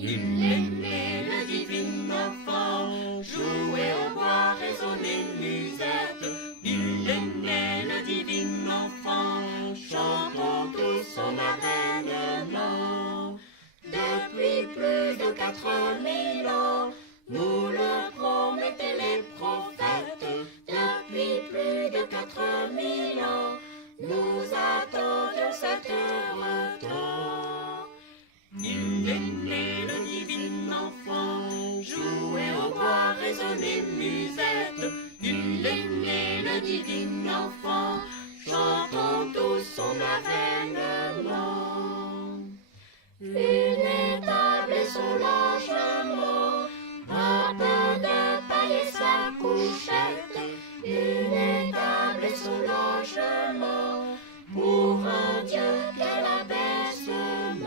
Il est né, le divin enfant, jouer au bois, résonner musette. Il est né, le divin enfant, chantons tous son avènement. Depuis plus de 4000 ans, nous le promettaient les prophètes. Depuis plus de 4000 ans, nous attendions cet retour. Il est né, le divin enfant, jouer au bois, résonner musette. Il est né, le divin enfant, chantons tous son avènement. Funestable est son logement, un peu de paille et sa couchette. Funestable est son logement, pour un Dieu quel abaissement.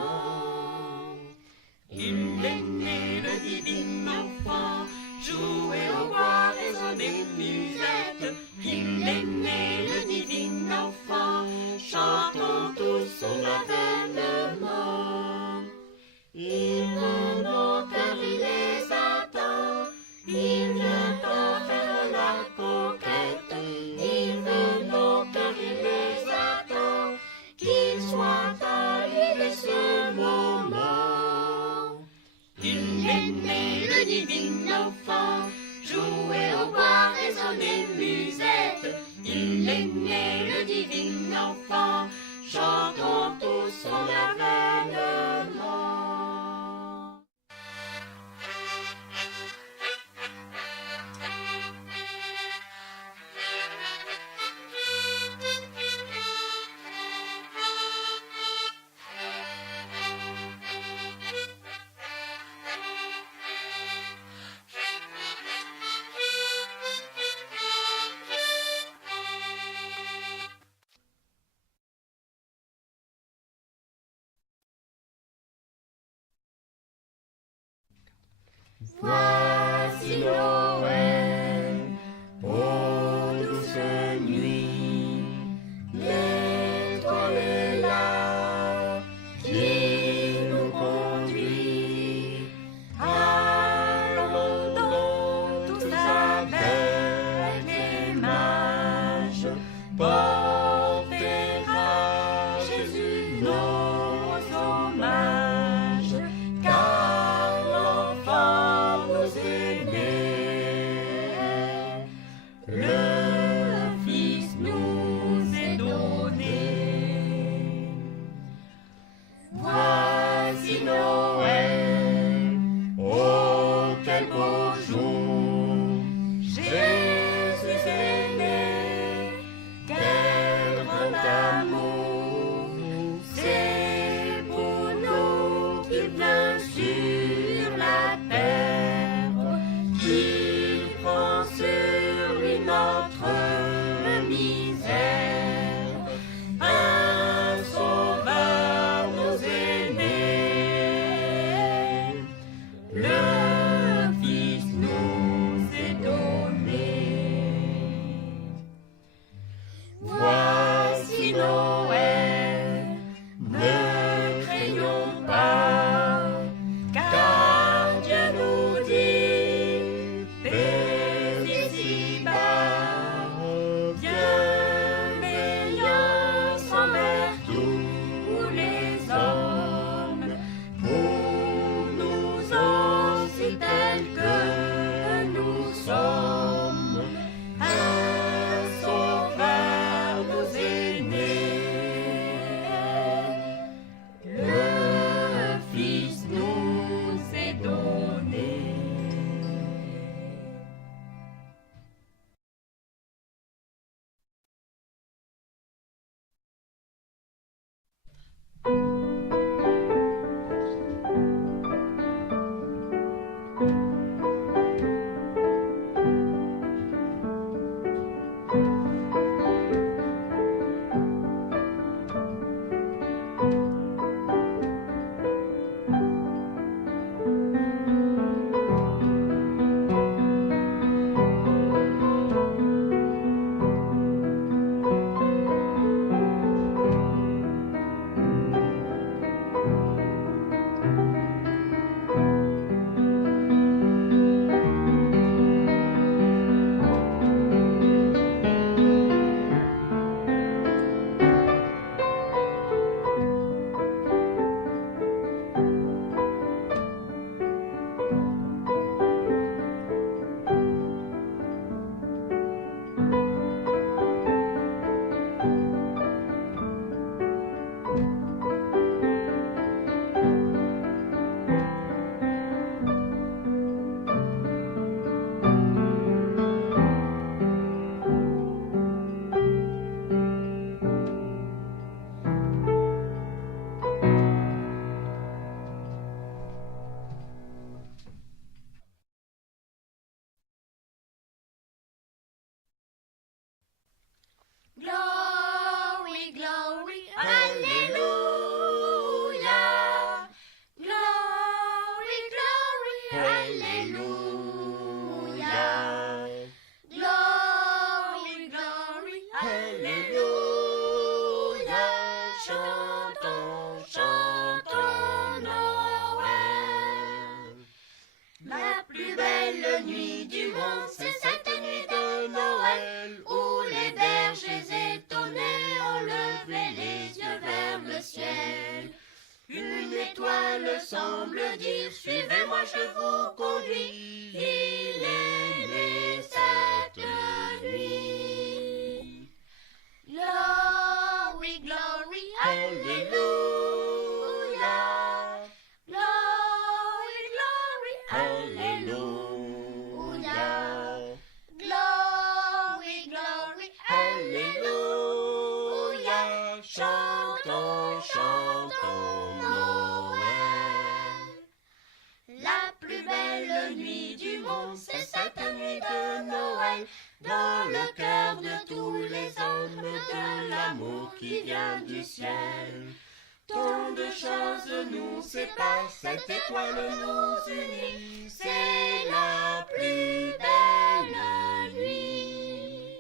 Il est né, le divin enfant, jouer au bois, résonner musette. Il est né, le divin enfant, chantons tous son avènement. Il veut nos cœurs, il les attend, il vient en faire la conquête. Il veut nos cœurs, il les attend, qu'il soit à lui dès ce moment. Il est né, le divin enfant, jouer au bois, résonner musette. Il est né, le divin enfant, chantons tous son avènement. Voici Noël, ô douce nuit, l'étoile est là, qui nous conduit. Allons donc tous avec les mages, porter à Jésus nos hommages, car l'enfant nous est né. Alléluia. Glory, glory, Alléluia. Chantons, chantons Noël. La plus belle nuit du monde, c'est cette nuit de Noël, où les bergers étonnés ont levé les yeux vers le ciel. Une étoile semble dire, suivez-moi, je vous conduis. Il est né cette nuit. Glory, glory, Alléluia. Glory, glory, Alléluia. Glory, glory, Alléluia. Chantons, chantons Noël. La plus belle nuit du monde, c'est cette nuit de Noël, dans le cœur de tous les hommes, de l'amour qui vient du ciel. Tant de choses nous séparent, cette étoile nous unit, c'est la plus belle nuit.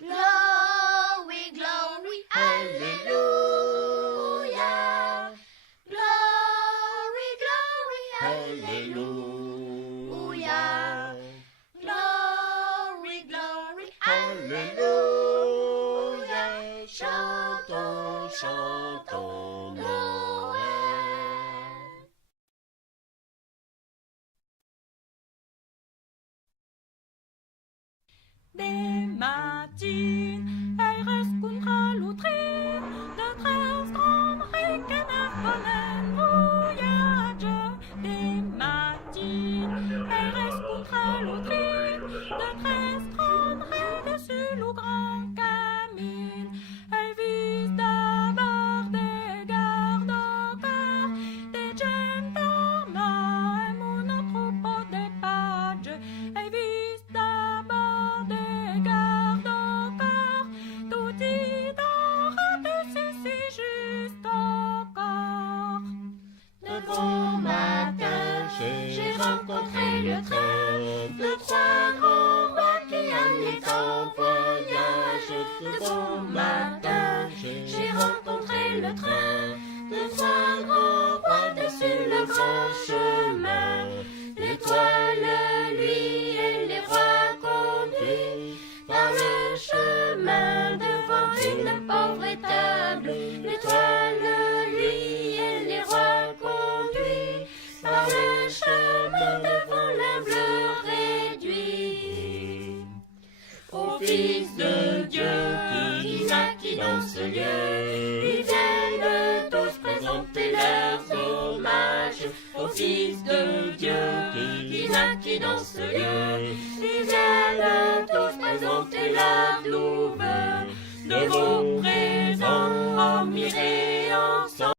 Glory, glory, Alléluia. Glory, glory, Alléluia. Glory, glory, Alléluia. Chantons, chantons Noël. Des matines, elle rescontra l'outrine de 13 grandes ricanas con un voyage. Des matines, elle rescontra l'outrine de 13 grandes ricanas sur le grand camine. Elle vise d'abord des gardes au corps, des gentlemen et mon troupeau des pages. Elle vise d'abord des gardes au corps, tout dit doré si juste au corps. Le bon matin, j'ai rencontré le train de 3 grands rois qui allaient en voyage. Le bon matin, j'ai rencontré le train de 3 grands rois dessus le grand chemin. L'étoile, lui et les rois conduits par le chemin devant une pauvre étable. L'étoile, lui et les rois conduits par le chemin devant l'humble réduit. Au Fils de Dieu qui naquit dans ce lieu, ils viennent tous présenter leurs hommages. Au Fils de Dieu qui naquit dans ce lieu,